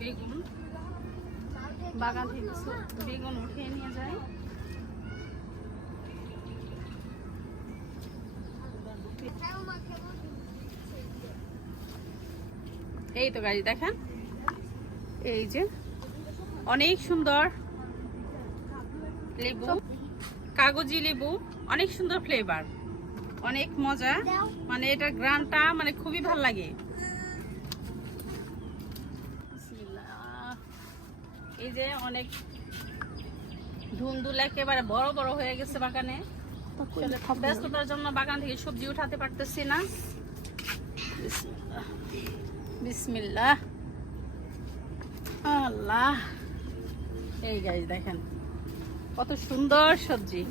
বেগুন, বাগান থেকে কিছু বেগুন উঠিয়ে নিয়ে যায়। এই তো গাড়ি দেখেন, এই যে অনেক সুন্দর লেবু, কাগজি লেবু, অনেক সুন্দর ফ্লেভার, অনেক মজা, মানে এটার গ্রানটা মানে খুবই ভালো লাগে। এই যে অনেক ধুন্দুল একেবারে বড় বড় হয়ে গেছে বাগানে। ব্যস্ততার জন্য বাগান থেকে সবজি উঠাতে পারতেছি না। বিসমিল্লাহ, আল্লাহ। এই গাইস দেখেন কত সুন্দর সবজি।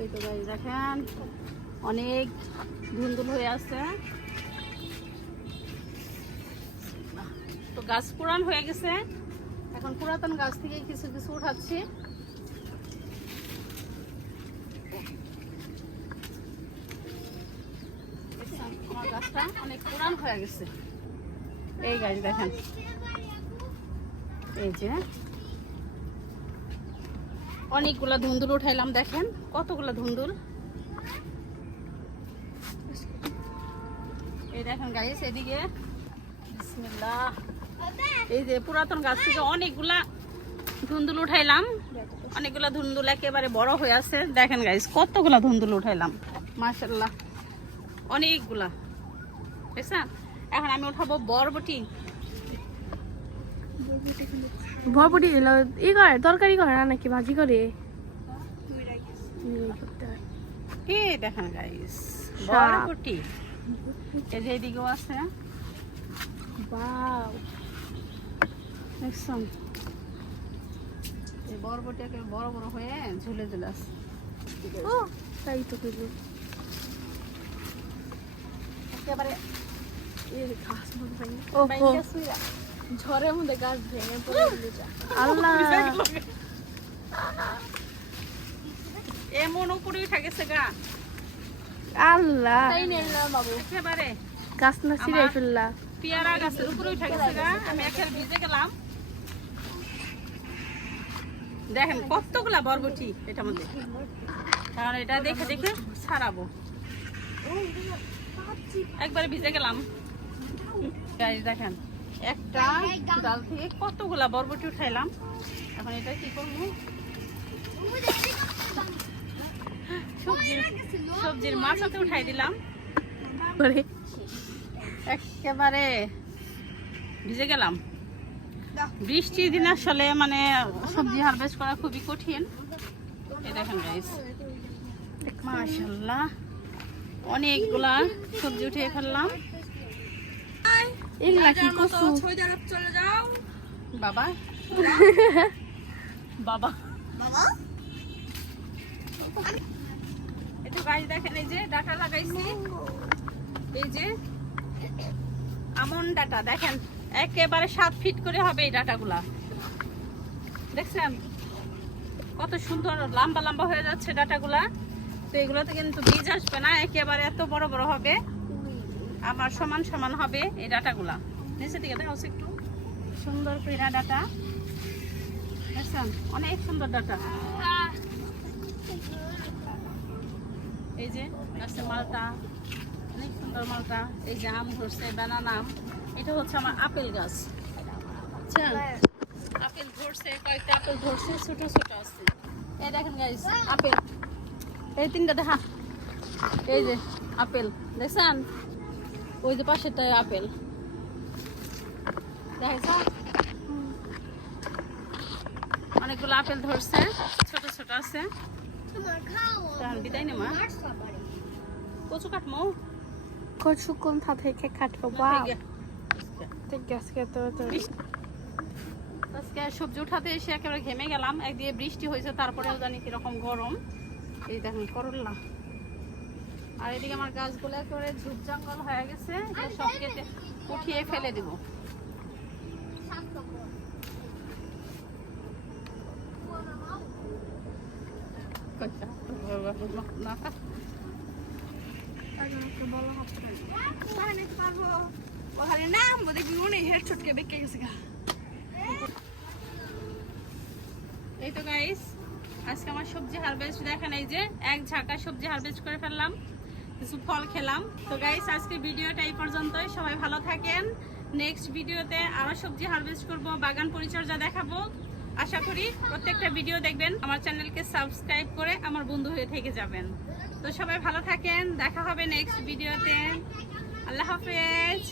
এই তো গাইস দেখেন অনেক ধুন্দুল হয়ে আছে। তো গাছ পুরান হয়ে গেছে, এখন পুরাতন গাছ থেকে কিছু কিছু উঠাচ্ছি। আমার গাছটা অনেক পুরান হয়ে গেছে। এই গাছ দেখেন, এই যে অনেকগুলা ধুন্দুল উঠাইলাম, দেখেন কতগুলা ধুন্দুল। এই দেখেন গাইস এদিকে, বিসমিল্লাহ। এই যে পুরাতন গাছ থেকে অনেকগুলা ধুন্দুল উঠাইলাম, অনেকগুলা ধুন্দুল একেবারে বড় হয়ে আছে। দেখেন গাইস কতগুলা ধুন্দুল উঠাইলাম, মাশাআল্লাহ অনেকগুলা। বুঝছেন, এখন আমি উঠাবো বরবটি। বরবটি ই করে তরকারি করে না নাকি ভাজি করে? এই দেখেন গাইস বরবটি, এই যে এদিকেও আছে। বাও, দেখছেন এই বরবটি একেবারে বড় বড় হয়ে ঝুলে ঝুলে আছে। ও তাই তো কইলো একেবারে এই ঘাস মনে ভাঙি বাইকে শুইয়া। ঝড়ের মধ্যে গাছ ভেঙে পড়ে গেল। আল্লাহ, এমন উপরে উঠে গেছে গা। আল্লাহ তাই না বাবু, একেবারে গাছ না ছিঁড়ে ফেললা। পেয়ারা গাছের উপরে উঠে গেছে গা। আমি একেবারে ভিজে গেলাম। দেখেন কতগুলা বরবটি এটার মধ্যে, কারণ এটা দেখে দেখে ছাড়াবো। একবারে ভিজে গেলাম গাইস, দেখেন একটা ডাল থেকে কতগুলা বরবটি উঠাইলাম। এখন এটা কি করবো, সবজির মাছাতে উঠাই দিলাম। একেবারে ভিজে গেলাম। বৃষ্টির দিন আসলে মানে সবজি হারভেস্ট করা খুবই কঠিন। এই দেখেন গাইস মাশাআল্লাহ অনেকগুলা সবজি উঠিয়ে ফেললাম। এগুলা কি কচু? চলে যাও বাবা, বাবা বাবা। এটা গাছ দেখেন, এই যে ডাটা লাগাইছি, এই যে আমন ডাটা দেখেন একেবারে 7 ফিট করে হবে এই ডাটাগুলা। দেখছেন কত সুন্দর লম্বা লম্বা হয়ে যাচ্ছে ডাটাগুলা। তো এগুলোতে কিন্তু বীজ আসবে না, একেবারে এত বড় বড় হবে, আমার সমান সমান হবে এই ডাটাগুলা। নিচের দিকে দেখো একটু সুন্দর করে ডাটা, দেখছেন অনেক সুন্দর ডাটা। এই যে গাছে মালটা, অনেক সুন্দর মালটা। এই যে আম ধরছে, বানানা আম। এটা হচ্ছে আমার আপেল গাছ, বুঝছেন? আপেল ধরছে, কয়েকটা আপেল ধরছে, ছোট ছোট আছে। এই দেখেন গাইস আপেল, এই 3টা দেখা। এই যে আপেল দেখছেন, ওই যে পাশেরটায় আপেল দেখেছ, অনেকগুলো আপেল ধরছে, ছোট ছোট আছে। বিদায় নেমা কচু কাটমো, কচু কোন থেকে কাটবো? বাহ, আজকে সবজি উঠাতে এসে একেবারে ঘেমে গেলাম। একদিকে বৃষ্টি হয়েছে, তারপরেও জানি কিরকম গরম। এই দেখেন করল্লা, আর এদিকে আমার গাছগুলো একেবারে ঝুপ জঙ্গল হয়ে গেছে, সব কেটে উঠিয়ে ফেলে দিব। না নিতে পারবো ও খালি নাম দেখবি মনে হেড ছটকে বেঁকে গেছে গা। এই তো গাইস আজকে আমার সবজি হারভেস্ট দেখেন, এই যে এক ঝাঁকা সবজি হারভেস্ট করে ফেললাম, কিছু ফল খেলাম। তো গাইস আজকের ভিডিওটা এই পর্যন্তই, সবাই ভালো থাকেন। নেক্সট ভিডিওতে আরো সবজি হারভেস্ট করব, বাগান পরিচর্যা দেখাবো। আশা করি প্রত্যেকটা ভিডিও দেখবেন, আমার চ্যানেলকে সাবস্ক্রাইব করে আমার বন্ধু হয়ে থেকে যাবেন। তো সবাই ভালো থাকেন, দেখা হবে নেক্সট ভিডিওতে। আল্লাহ হাফেজ।